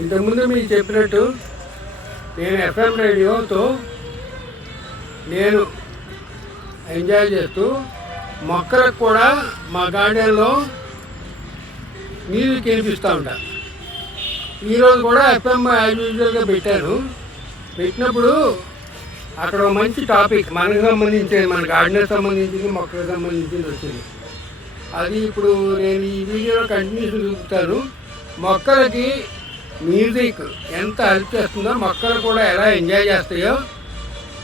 ఇంతకుముందు మీకు చెప్పినట్టు నేను ఎఫ్ఎం రేడియోతో నేను ఎంజాయ్ చేస్తూ మొక్కలకు కూడా మా గార్డెన్లో మ్యూజిక్ వినిపిస్తూ ఉంటా. ఈరోజు కూడా ఎఫ్ఎం యాజ్ యూజువల్గా పెట్టినప్పుడు అక్కడ మంచి టాపిక్ మనకు సంబంధించింది, మన గార్డెన్కి సంబంధించింది, మొక్కలకు సంబంధించింది వచ్చింది. అది ఇప్పుడు నేను ఈ వీడియోలో కంటిన్యూషన్ చూపుతాను. మొక్కలకి మ్యూజిక్ ఎంత హెల్ప్ చేస్తుందో, మొక్కలు కూడా ఎలా ఎంజాయ్ చేస్తాయో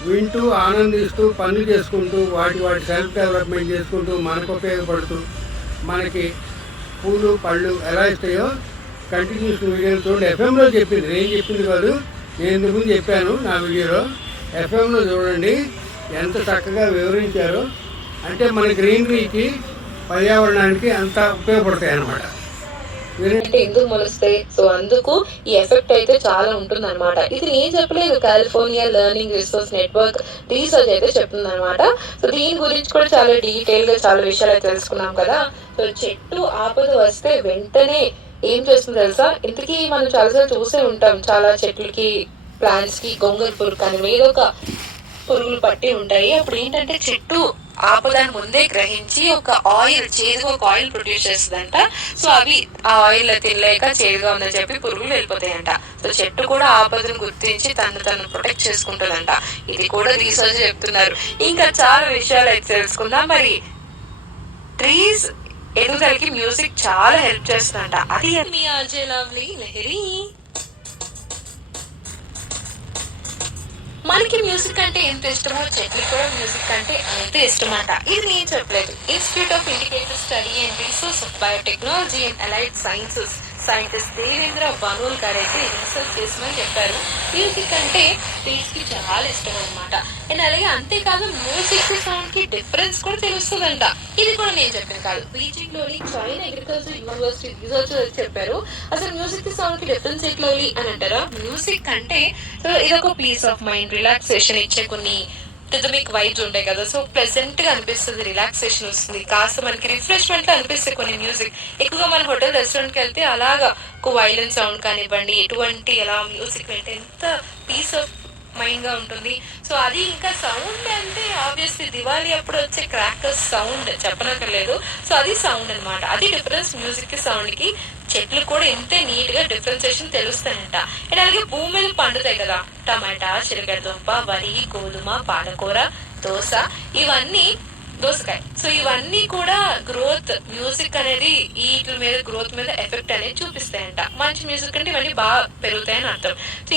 వింటూ ఆనందిస్తూ పనులు చేసుకుంటూ వాటి సెల్ఫ్ డెవలప్మెంట్ చేసుకుంటూ మనకు ఉపయోగపడుతూ మనకి పూలు పళ్ళు ఎలా ఇస్తాయో కంటిన్యూషన్ వీడియోలు చూడండి. ఎఫ్ఎంలో చెప్పింది, నేను చెప్పింది కాదు, నేను ఇంతకుముందు చెప్పాను నా వీడియోలో. ఎఫ్ఎంలో చూడండి ఎంత చక్కగా వివరించారో. అంటే మన గ్రీనరీకి పర్యావరణానికి అంత ఉపయోగపడతాయి అన్నమాట. అంటే ఎందుకు మొలుస్తాయి, సో అందుకు ఈ ఎఫెక్ట్ అయితే చాలా ఉంటుంది అనమాట. ఇది నేను చెప్పలేదు, California learning resource network research అయితే చెప్తుంది అనమాట. సో దీని గురించి కూడా చాలా డీటెయిల్ గా చాలా విషయాలు అయితే తెలుసుకున్నాం కదా. సో చెట్టు ఆపద వస్తే వెంటనే ఏం చేస్తుంది తెలుసా? ఇంతకీ మనం చాలాసార్లు చూసే ఉంటాం, చాలా చెట్లకి ప్లాంట్స్ కి గొంగళి పురుగు కానీ ఏదో ఒక పురుగులు పట్టి ఉంటాయి. అప్పుడు ఏంటంటే చెట్టు ఆపదాన్ని ముందే గ్రహించి ఒక ఆయిల్, చేదుగా ఒక ఆయిల్ ప్రొడ్యూస్ చేస్తుందంట. సో అవి ఆ ఆయిల్ తినలేక చేదుగా ఉందని చెప్పి పురుగులు వెళ్ళిపోతాయంట. సో చెట్టు కూడా ఆపదను గుర్తించి తను ప్రొటెక్ట్ చేసుకుంటుందంట. ఇది కూడా రీసెర్చ్ చెప్తున్నారు. ఇంకా చాలా విషయాలు అయితే తెలుసుకుందాం. మరి ట్రీస్ ఎదుగుదలకి మ్యూజిక్ చాలా హెల్ప్ చేస్తుందంట. అది మీ ఆర్జే లవ్లీ లహరి. మనకి మ్యూజిక్ అంటే ఎంత ఇష్టమో చెట్లకు కూడా మ్యూజిక్ అంటే అంత ఇష్టమంట. ఇది నేను చెప్పలేదు, institute of integrated study and resource of biotechnology and allied sciences scientist Devendra Banol గారు అయితే రీసెర్చ్ చేసిందని చెప్పారు. మ్యూజిక్ అంటే ట్రీస్ కి చాలా ఇష్టం అనమాట. అండ్ అలాగే అంతేకాదు మ్యూజిక్ సౌండ్ కి డిఫరెన్స్ కూడా తెలుస్తుందంట. ఇది కూడా నేను చెప్పాను కాదు, బీజింగ్ లోని చైనా అగ్రికల్చర్ యూనివర్సిటీ రీసెర్చ్ చెప్పారు. అసలు మ్యూజిక్ సౌండ్ కి డిఫరెన్స్ ఎట్లోని అని అంటారా? మ్యూజిక్ అంటే సో ఇదొక పీస్ ఆఫ్ మైండ్, రిలాక్సేషన్ ఇచ్చే కొన్ని రిథమిక్ వైబ్స్ ఉంటాయి కదా. సో ప్లెజెంట్ గా అనిపిస్తుంది, రిలాక్సేషన్ వస్తుంది, కాస్త మనకి రిఫ్రెష్మెంట్ గా అనిపిస్తుంది కొన్ని మ్యూజిక్. ఎక్కువగా మన హోటల్ రెస్టారెంట్ కి వెళ్తే అలాగా ఒక వైలెన్స్ సౌండ్ కానివ్వండి, ఎటువంటి ఎలా మ్యూజిక్ వింటే ఎంత పీస్ ఆఫ్ మైండ్ గా ఉంటుంది. సో అది ఇంకా సౌండ్ అంటే ఆబ్వియస్లీ దివాళీ అప్పుడు వచ్చే క్రాకర్స్ సౌండ్ చెప్పనక్కర్లేదు. సో అది సౌండ్ అనమాట. అది డిఫరెన్స్ మ్యూజిక్ కి సౌండ్ కి. చెట్లు కూడా ఇంతే నీట్ గా డిఫరెన్సియేషన్ తెలుస్తాయంట. అండ్ అలాగే భూమి మీద పండుతాయి కదా, టమాటా, చిలకడదుంప, వరి, గోధుమ, పాలకూర, దోసకాయ. సో ఇవన్నీ కూడా గ్రోత్, మ్యూజిక్ అనేది వీటి మీద గ్రోత్ మీద ఎఫెక్ట్ అనేది చూపిస్తాయంట. మంచి మ్యూజిక్ అంటే ఇవన్నీ బాగా పెరుగుతాయని అర్థం.